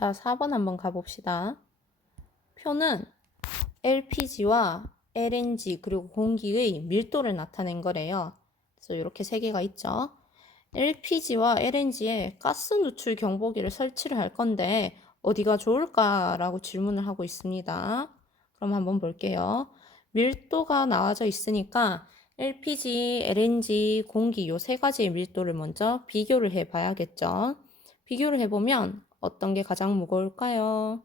자, 4번 한번 가봅시다. 표는 LPG와 LNG 그리고 공기의 밀도를 나타낸 거래요. 그래서 이렇게 세 개가 있죠. LPG와 LNG에 가스 누출 경보기를 설치를 할 건데 어디가 좋을까라고 질문을 하고 있습니다. 그럼 한번 볼게요. 밀도가 나와져 있으니까 LPG, LNG, 공기 요 세 가지의 밀도를 먼저 비교를 해 봐야겠죠. 비교를 해보면 어떤 게 가장 무거울까요?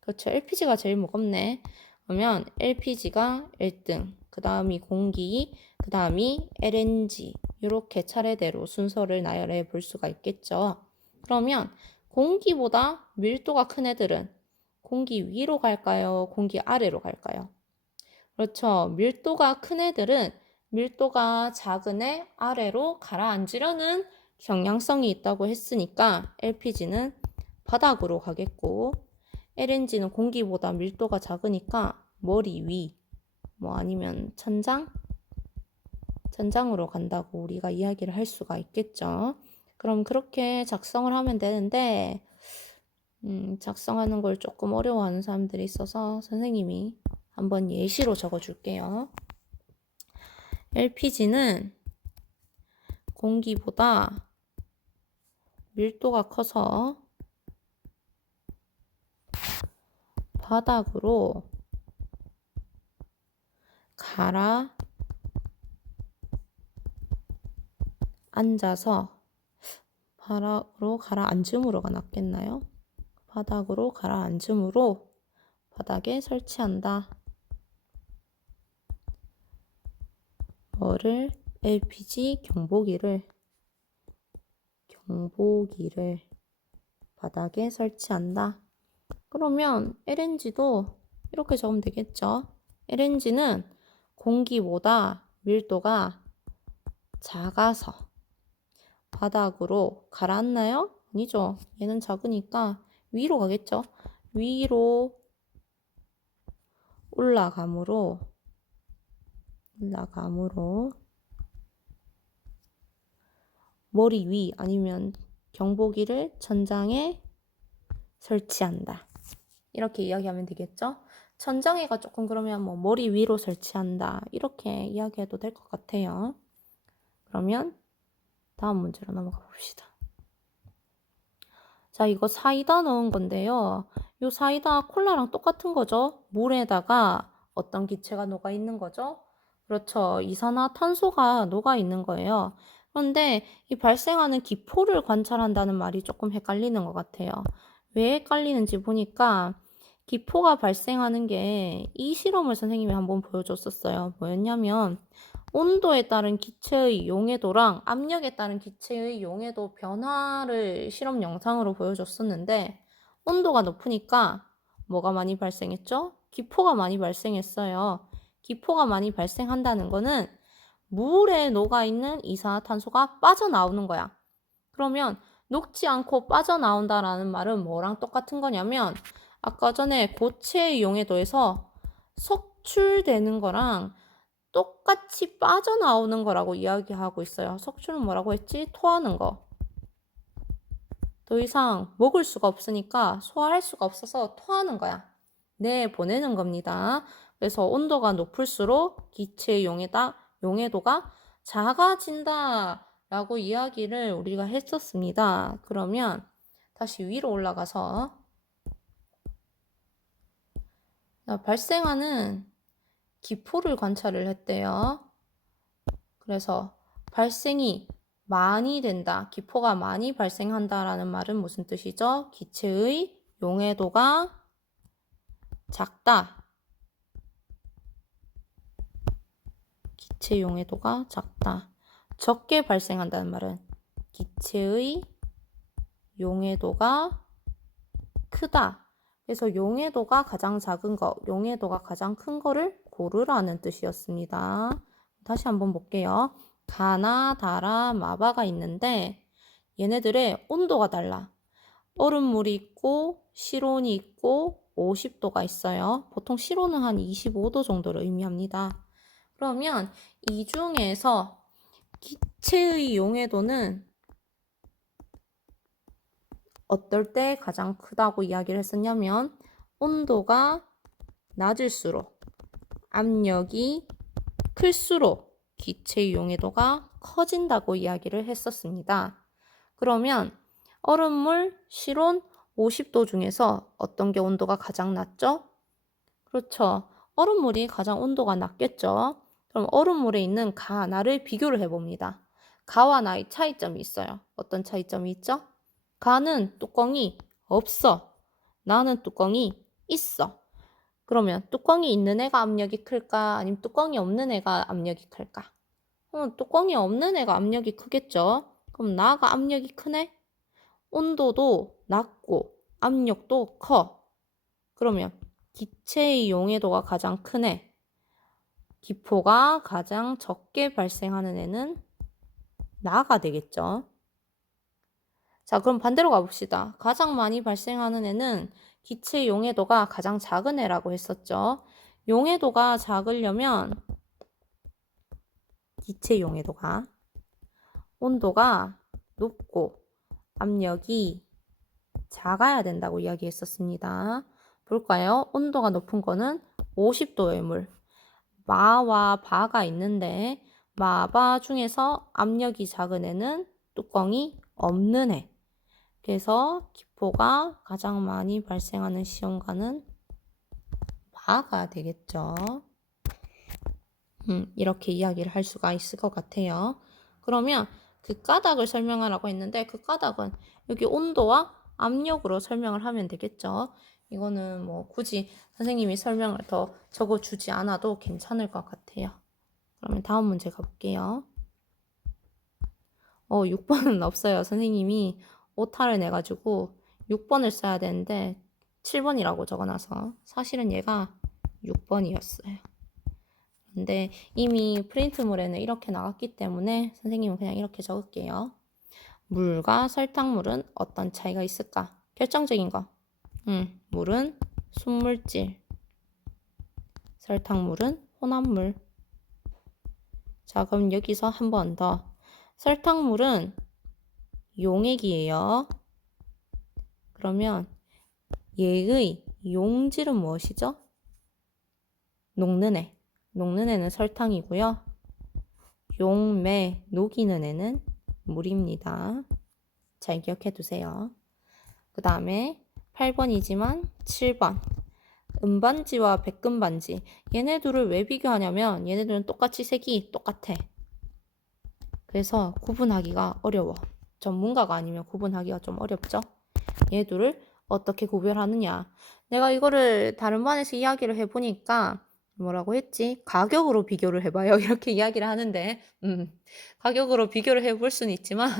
그렇죠. LPG가 제일 무겁네. 그러면 LPG가 1등, 그 다음이 공기, 그 다음이 LNG 이렇게 차례대로 순서를 나열해 볼 수가 있겠죠. 그러면 공기보다 밀도가 큰 애들은 공기 위로 갈까요? 공기 아래로 갈까요? 그렇죠. 밀도가 큰 애들은 밀도가 작은 애 아래로 가라앉으려는 경향성이 있다고 했으니까 LPG는 바닥으로 가겠고 LNG는 공기보다 밀도가 작으니까 머리 위, 뭐 아니면 천장으로 간다고 우리가 이야기를 할 수가 있겠죠. 그럼 그렇게 작성을 하면 되는데 작성하는 걸 조금 어려워하는 사람들이 있어서 선생님이 한번 예시로 적어줄게요. LPG는 공기보다 밀도가 커서 바닥으로 가라앉아서 바닥으로 가라앉음으로가 낫겠나요? 바닥으로 가라앉음으로 바닥에 설치한다. 뭐를? LPG 경보기를 바닥에 설치한다. 그러면 LNG도 이렇게 적으면 되겠죠. LNG는 공기보다 밀도가 작아서 바닥으로 가라앉나요? 아니죠. 얘는 작으니까 위로 가겠죠. 위로 올라감으로 머리 위 아니면 경보기를 천장에 설치한다. 이렇게 이야기하면 되겠죠? 천장에가 조금 그러면 뭐 머리 위로 설치한다. 이렇게 이야기해도 될 것 같아요. 그러면 다음 문제로 넘어가 봅시다. 자, 이거 사이다 넣은 건데요. 이 사이다 콜라랑 똑같은 거죠? 물에다가 어떤 기체가 녹아 있는 거죠? 그렇죠. 이산화탄소가 녹아 있는 거예요. 그런데 이 발생하는 기포를 관찰한다는 말이 조금 헷갈리는 것 같아요. 왜 헷갈리는지 보니까 기포가 발생하는 게 이 실험을 선생님이 한번 보여줬었어요. 뭐였냐면 온도에 따른 기체의 용해도랑 압력에 따른 기체의 용해도 변화를 실험 영상으로 보여줬었는데 온도가 높으니까 뭐가 많이 발생했죠? 기포가 많이 발생했어요. 기포가 많이 발생한다는 거는 물에 녹아있는 이산화탄소가 빠져나오는 거야. 그러면 녹지 않고 빠져나온다라는 말은 뭐랑 똑같은 거냐면 아까 전에 고체의 용해도에서 석출되는 거랑 똑같이 빠져나오는 거라고 이야기하고 있어요. 석출은 뭐라고 했지? 토하는 거. 더 이상 먹을 수가 없으니까 소화할 수가 없어서 토하는 거야. 내보내는 겁니다. 그래서 온도가 높을수록 기체의 용해도가 작아진다 라고 이야기를 우리가 했었습니다. 그러면 다시 위로 올라가서 발생하는 기포를 관찰을 했대요. 그래서 발생이 많이 된다, 기포가 많이 발생한다라는 말은 무슨 뜻이죠? 기체의 용해도가 작다. 기체 용해도가 작다. 적게 발생한다는 말은 기체의 용해도가 크다. 그래서 용해도가 가장 작은 거, 용해도가 가장 큰 거를 고르라는 뜻이었습니다. 다시 한번 볼게요. 가나, 다라, 마바가 있는데 얘네들의 온도가 달라. 얼음물이 있고 실온이 있고 50도가 있어요. 보통 실온은 한 25도 정도를 의미합니다. 그러면 이 중에서 기체의 용해도는 어떨 때 가장 크다고 이야기를 했었냐면 온도가 낮을수록 압력이 클수록 기체의 용해도가 커진다고 이야기를 했었습니다. 그러면 얼음물 실온 50도 중에서 어떤 게 온도가 가장 낮죠? 그렇죠. 얼음물이 가장 온도가 낮겠죠. 그럼 얼음물에 있는 가, 나를 비교를 해봅니다. 가와 나의 차이점이 있어요. 어떤 차이점이 있죠? 가는 뚜껑이 없어. 나는 뚜껑이 있어. 그러면 뚜껑이 있는 애가 압력이 클까? 아니면 뚜껑이 없는 애가 압력이 클까? 뚜껑이 없는 애가 압력이 크겠죠? 그럼 나가 압력이 크네? 온도도 낮고 압력도 커. 그러면 기체의 용해도가 가장 큰 애, 기포가 가장 적게 발생하는 애는 나가 되겠죠. 자, 그럼 반대로 가봅시다. 가장 많이 발생하는 애는 기체 용해도가 가장 작은 애라고 했었죠. 용해도가 작으려면 기체 용해도가 온도가 높고 압력이 작아야 된다고 이야기했었습니다. 볼까요? 온도가 높은 거는 50도의 물. 마와 바가 있는데 마바 중에서 압력이 작은 애는 뚜껑이 없는 애. 그래서 기포가 가장 많이 발생하는 시험관은 마가 되겠죠. 이렇게 이야기를 할 수가 있을 것 같아요. 그러면 그 까닭을 설명하라고 했는데 그 까닭은 여기 온도와 압력으로 설명을 하면 되겠죠. 이거는 뭐 굳이 선생님이 설명을 더 적어주지 않아도 괜찮을 것 같아요. 그러면 다음 문제 가볼게요. 6번은 없어요. 선생님이 오타를 내가지고 6번을 써야 되는데 7번이라고 적어놔서 사실은 얘가 6번이었어요. 근데 이미 프린트물에는 이렇게 나왔기 때문에 선생님은 그냥 이렇게 적을게요. 물과 설탕물은 어떤 차이가 있을까? 결정적인 거. 물은 순물질, 설탕물은 혼합물. 자, 그럼 여기서 한 번 더. 설탕물은 용액이에요. 그러면 얘의 용질은 무엇이죠? 녹는 애. 녹는 애는 설탕이고요. 용매, 녹이는 애는 물입니다. 잘 기억해 두세요. 그 다음에 8번이지만 7번. 은반지와 백금반지. 얘네 둘을 왜 비교하냐면 얘네들은 똑같이 색이 똑같아. 그래서 구분하기가 어려워. 전문가가 아니면 구분하기가 좀 어렵죠. 얘 둘을 어떻게 구별하느냐. 내가 이거를 다른 반에서 이야기를 해보니까 뭐라고 했지? 가격으로 비교를 해봐요. 이렇게 이야기를 하는데 가격으로 비교를 해볼 수는 있지만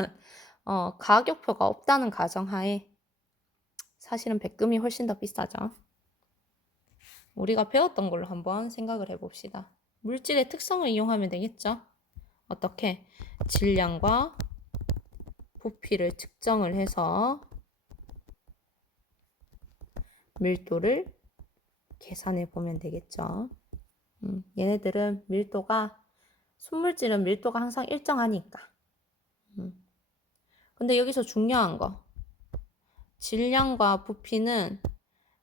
가격표가 없다는 가정하에 사실은 백금이 훨씬 더 비싸죠. 우리가 배웠던 걸로 한번 생각을 해봅시다. 물질의 특성을 이용하면 되겠죠. 어떻게? 질량과 부피를 측정을 해서 밀도를 계산해 보면 되겠죠. 얘네들은 밀도가, 순물질은 밀도가 항상 일정하니까. 근데 여기서 중요한 거. 질량과 부피는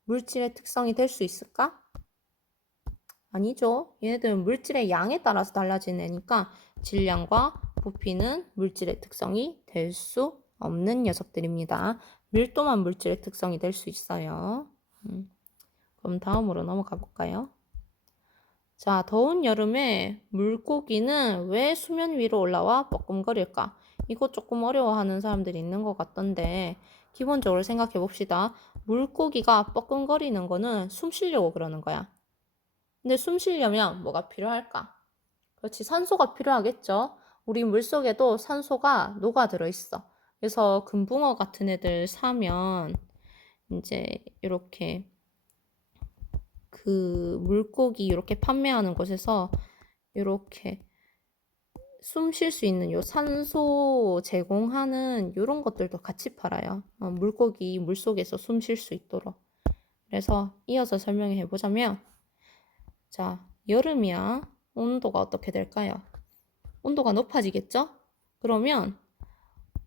물질의 특성이 될 수 있을까? 아니죠. 얘네들은 물질의 양에 따라서 달라지는 애니까 질량과 부피는 물질의 특성이 될 수 없는 녀석들입니다. 밀도만 물질의 특성이 될 수 있어요. 그럼 다음으로 넘어가 볼까요? 자, 더운 여름에 물고기는 왜 수면 위로 올라와 뻐끔거릴까? 이거 조금 어려워하는 사람들이 있는 것 같던데 기본적으로 생각해 봅시다. 물고기가 뻐끔거리는 거는 숨 쉬려고 그러는 거야. 근데 숨 쉬려면 뭐가 필요할까? 그렇지, 산소가 필요하겠죠. 우리 물속에도 산소가 녹아들어 있어. 그래서 금붕어 같은 애들 사면 이제 이렇게 그 물고기 이렇게 판매하는 곳에서 이렇게 숨 쉴 수 있는 요 산소 제공하는 이런 것들도 같이 팔아요. 물고기 물속에서 숨 쉴 수 있도록. 그래서 이어서 설명해 보자면, 자, 여름이야. 온도가 어떻게 될까요? 온도가 높아지겠죠? 그러면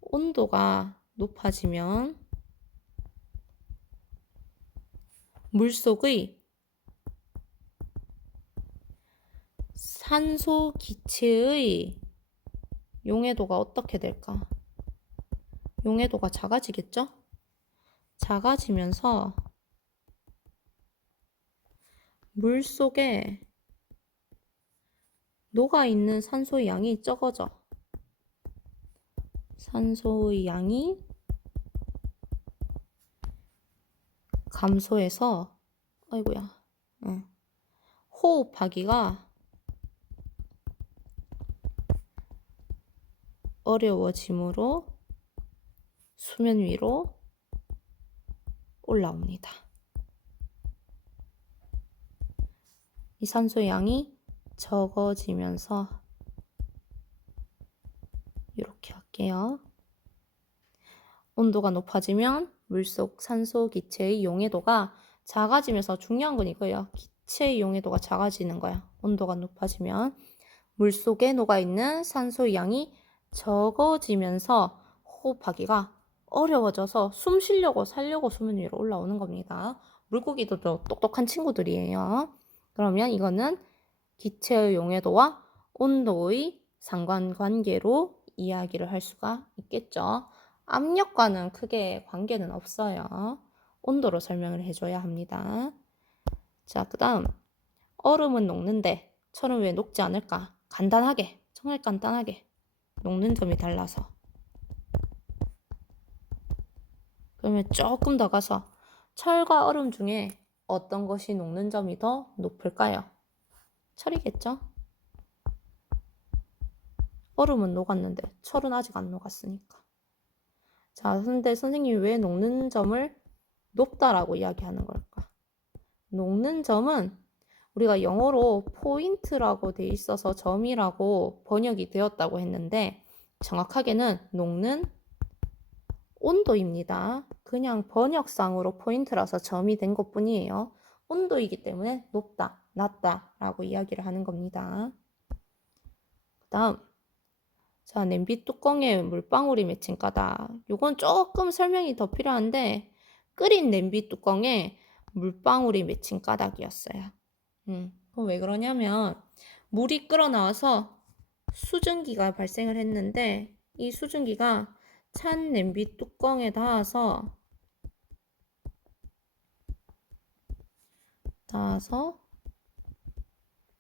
온도가 높아지면 물속의 산소 기체의 용해도가 어떻게 될까? 용해도가 작아지겠죠? 작아지면서 물속에 녹아있는 산소의 양이 적어져. 산소의 양이 감소해서 아이고야 호흡하기가 어려워지므로 수면 위로 올라옵니다. 이 산소의 양이 적어지면서 이렇게 할게요. 온도가 높아지면 물속 산소 기체의 용해도가 작아지면서 중요한 건 이거예요. 기체의 용해도가 작아지는 거야. 온도가 높아지면 물속에 녹아있는 산소의 양이 적어지면서 호흡하기가 어려워져서 숨 쉬려고 살려고 수면 위로 올라오는 겁니다. 물고기들도 똑똑한 친구들이에요. 그러면 이거는 기체의 용해도와 온도의 상관관계로 이야기를 할 수가 있겠죠. 압력과는 크게 관계는 없어요. 온도로 설명을 해줘야 합니다. 자, 그 다음 얼음은 녹는데 철은 왜 녹지 않을까? 간단하게, 정말 간단하게 녹는 점이 달라서. 그러면 조금 더 가서 철과 얼음 중에 어떤 것이 녹는 점이 더 높을까요? 철이겠죠? 얼음은 녹았는데 철은 아직 안 녹았으니까. 자, 근데 선생님이 왜 녹는 점을 높다라고 이야기하는 걸까? 녹는 점은 우리가 영어로 포인트라고 돼 있어서 점이라고 번역이 되었다고 했는데 정확하게는 녹는 온도입니다. 그냥 번역상으로 포인트라서 점이 된 것뿐이에요. 온도이기 때문에 높다, 낮다 라고 이야기를 하는 겁니다. 그 다음 자, 냄비 뚜껑에 물방울이 맺힌 까닭. 요건 조금 설명이 더 필요한데 끓인 냄비 뚜껑에 물방울이 맺힌 까닭이었어요. 그럼 왜 그러냐면 물이 끓어나와서 수증기가 발생을 했는데 이 수증기가 찬 냄비 뚜껑에 닿아서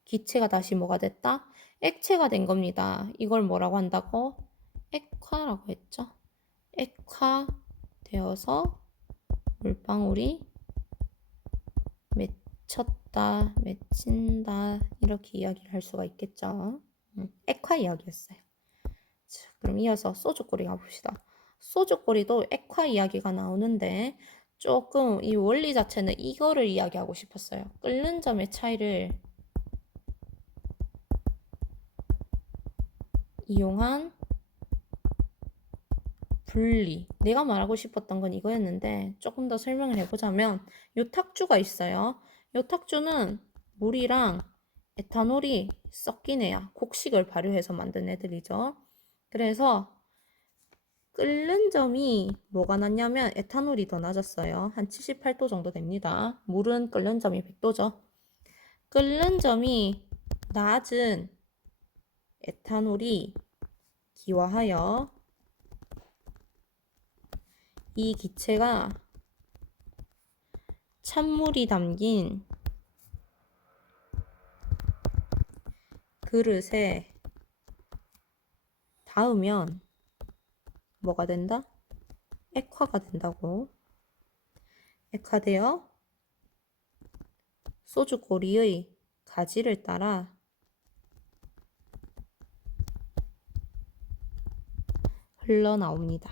기체가 다시 뭐가 됐다? 액체가 된 겁니다. 이걸 뭐라고 한다고? 액화라고 했죠. 액화되어서 물방울이 맺혔다, 맺힌다 이렇게 이야기를 할 수가 있겠죠. 액화 이야기였어요. 자, 그럼 이어서 소주꼬리 가봅시다. 소주꼬리도 액화 이야기가 나오는데 조금 이 원리 자체는 이거를 이야기하고 싶었어요. 끓는 점의 차이를 이용한 분리. 내가 말하고 싶었던 건 이거였는데 조금 더 설명을 해보자면 요 탁주가 있어요. 요 탁주는 물이랑 에탄올이 섞인 애야. 곡식을 발효해서 만든 애들이죠. 그래서 끓는 점이 뭐가 낮냐면 에탄올이 더 낮았어요. 한 78도 정도 됩니다. 물은 끓는 점이 100도죠. 끓는 점이 낮은 에탄올이 기화하여 이 기체가 찬물이 담긴 그릇에 닿으면 뭐가 된다? 액화가 된다고. 액화되어 소주꼬리의 가지를 따라 흘러나옵니다.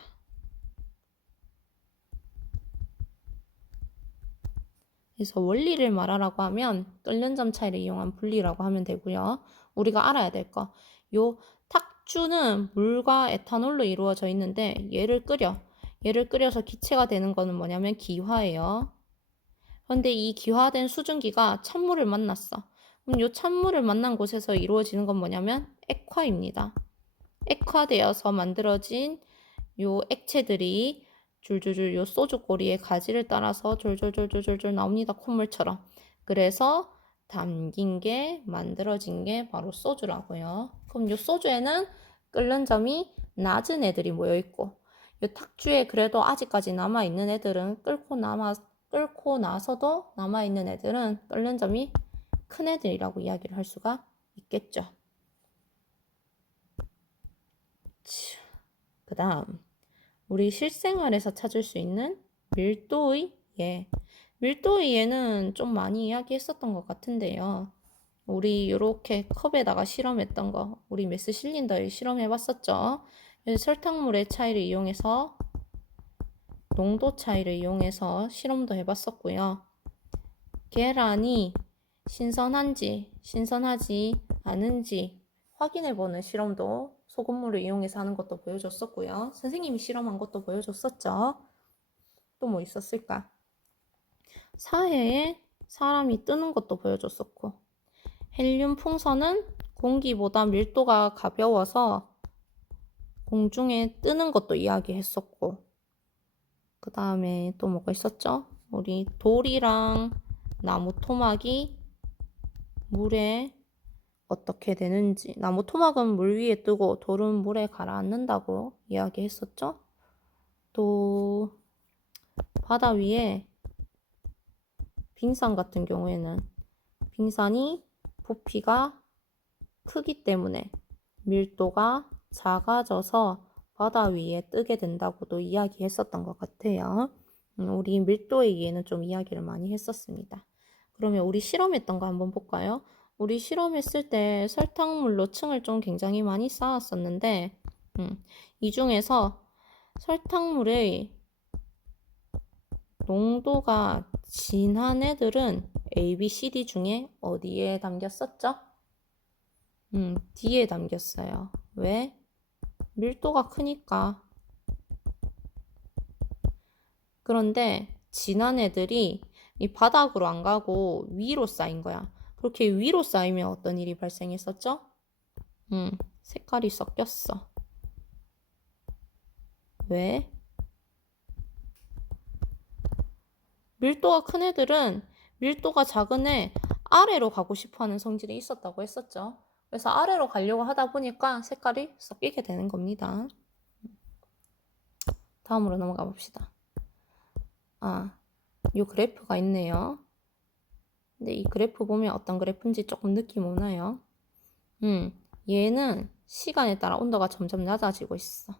그래서 원리를 말하라고 하면 끓는 점 차이를 이용한 분리라고 하면 되고요. 우리가 알아야 될 거. 요 탁주는 물과 에탄올로 이루어져 있는데 얘를 끓여서 기체가 되는 거는 뭐냐면 기화예요. 그런데 이 기화된 수증기가 찬물을 만났어. 그럼 요 찬물을 만난 곳에서 이루어지는 건 뭐냐면 액화입니다. 액화되어서 만들어진 요 액체들이 줄줄줄 요 소주 꼬리에 가지를 따라서 졸졸졸졸졸 나옵니다. 콧물처럼. 그래서 담긴 게 만들어진 게 바로 소주라고요. 그럼 요 소주에는 끓는 점이 낮은 애들이 모여 있고 요 탁주에 그래도 아직까지 남아 있는 애들은 끓고 나서도 남아 있는 애들은 끓는 점이 큰 애들이라고 이야기를 할 수가 있겠죠. 그다음 우리 실생활에서 찾을 수 있는 밀도의 예. 밀도의 예는 좀 많이 이야기했었던 것 같은데요. 우리 이렇게 컵에다가 실험했던 거, 우리 메스 실린더에 실험해봤었죠. 설탕물의 차이를 이용해서 농도 차이를 이용해서 실험도 해봤었고요. 계란이 신선한지 신선하지 않은지 확인해보는 실험도 소금물을 이용해서 하는 것도 보여줬었고요. 선생님이 실험한 것도 보여줬었죠. 또 뭐 있었을까? 사해에 사람이 뜨는 것도 보여줬었고 헬륨 풍선은 공기보다 밀도가 가벼워서 공중에 뜨는 것도 이야기했었고 그 다음에 또 뭐가 있었죠? 우리 돌이랑 나무 토막이 물에 어떻게 되는지 나무 토막은 물 위에 뜨고 돌은 물에 가라앉는다고 이야기했었죠? 또 바다 위에 빙산 같은 경우에는 빙산이 부피가 크기 때문에 밀도가 작아져서 바다 위에 뜨게 된다고도 이야기했었던 것 같아요. 우리 밀도에 의해는 좀 이야기를 많이 했었습니다. 그러면 우리 실험했던 거 한번 볼까요? 우리 실험했을 때 설탕물로 층을 좀 굉장히 많이 쌓았었는데 이 중에서 설탕물의 농도가 진한 애들은 A, B, C, D 중에 어디에 담겼었죠? D에 담겼어요. 왜? 밀도가 크니까. 그런데 진한 애들이 이 바닥으로 안 가고 위로 쌓인 거야. 그렇게 위로 쌓이면 어떤 일이 발생했었죠? 색깔이 섞였어. 왜? 밀도가 큰 애들은 밀도가 작은 애 아래로 가고 싶어 하는 성질이 있었다고 했었죠. 그래서 아래로 가려고 하다 보니까 색깔이 섞이게 되는 겁니다. 다음으로 넘어가 봅시다. 이 그래프가 있네요. 근데 이 그래프 보면 어떤 그래프인지 조금 느낌 오나요? 얘는 시간에 따라 온도가 점점 낮아지고 있어.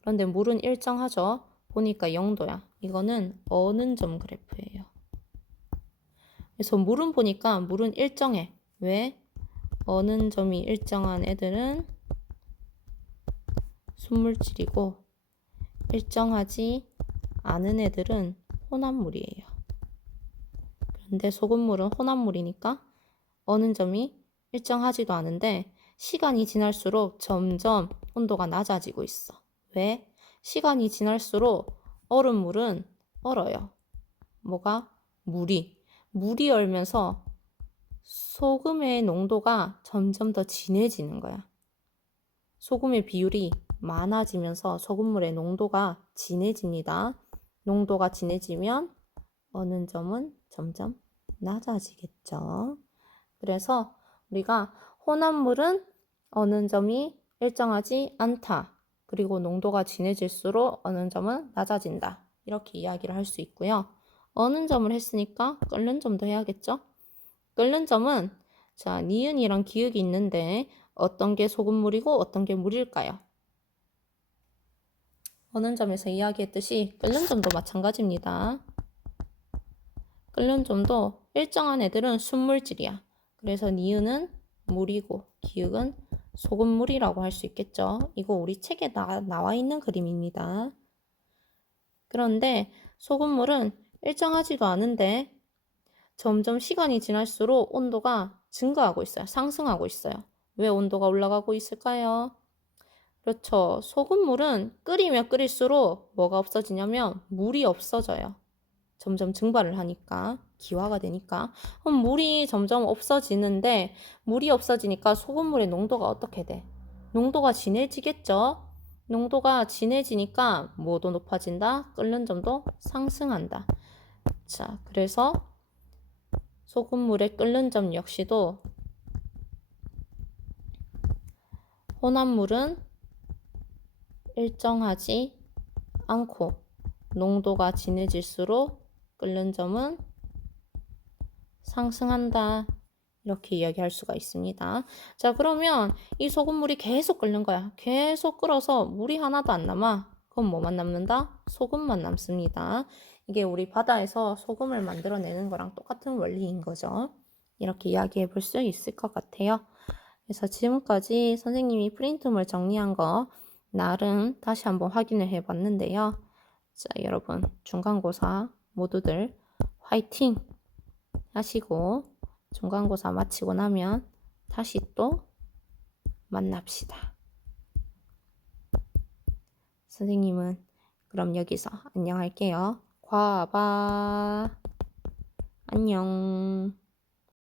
그런데 물은 일정하죠? 보니까 0도야. 이거는 어는 점 그래프예요. 그래서 물은 보니까 물은 일정해. 왜? 어는 점이 일정한 애들은 순물질이고 일정하지 않은 애들은 혼합물이에요. 그런데 소금물은 혼합물이니까 어는 점이 일정하지도 않은데 시간이 지날수록 점점 온도가 낮아지고 있어. 왜? 시간이 지날수록 얼음물은 얼어요. 뭐가? 물이 얼면서 소금의 농도가 점점 더 진해지는 거야. 소금의 비율이 많아지면서 소금물의 농도가 진해집니다. 농도가 진해지면 어는 점은 점점 낮아지겠죠. 그래서 우리가 혼합물은 어는 점이 일정하지 않다. 그리고 농도가 진해질수록 어는 점은 낮아진다. 이렇게 이야기를 할 수 있고요. 어는 점을 했으니까 끓는 점도 해야겠죠? 끓는 점은 자, 니은이랑 기역이 있는데 어떤 게 소금물이고 어떤 게 물일까요? 어는 점에서 이야기했듯이 끓는 점도 마찬가지입니다. 끓는 점도 일정한 애들은 순물질이야. 그래서 니은은 물이고 기역은 소금물이라고 할 수 있겠죠. 이거 우리 책에 나와 있는 그림입니다. 그런데 소금물은 일정하지도 않은데 점점 시간이 지날수록 온도가 증가하고 있어요. 상승하고 있어요. 왜 온도가 올라가고 있을까요? 그렇죠. 소금물은 끓이면 끓일수록 뭐가 없어지냐면 물이 없어져요. 점점 증발을 하니까 기화가 되니까 그럼 물이 점점 없어지는데 물이 없어지니까 소금물의 농도가 어떻게 돼? 농도가 진해지겠죠? 농도가 진해지니까 뭐도 높아진다? 끓는 점도 상승한다. 자, 그래서 소금물의 끓는 점 역시도 혼합물은 일정하지 않고 농도가 진해질수록 끓는 점은 상승한다. 이렇게 이야기할 수가 있습니다. 자, 그러면 이 소금물이 계속 끓는 거야. 계속 끓어서 물이 하나도 안 남아. 그럼 뭐만 남는다? 소금만 남습니다. 이게 우리 바다에서 소금을 만들어내는 거랑 똑같은 원리인 거죠. 이렇게 이야기해 볼 수 있을 것 같아요. 그래서 지금까지 선생님이 프린트물 정리한 거 나름 다시 한번 확인을 해 봤는데요. 자, 여러분 중간고사 모두들 화이팅 하시고 중간고사 마치고 나면 다시 또 만납시다. 선생님은 그럼 여기서 안녕할게요. 과바 안녕.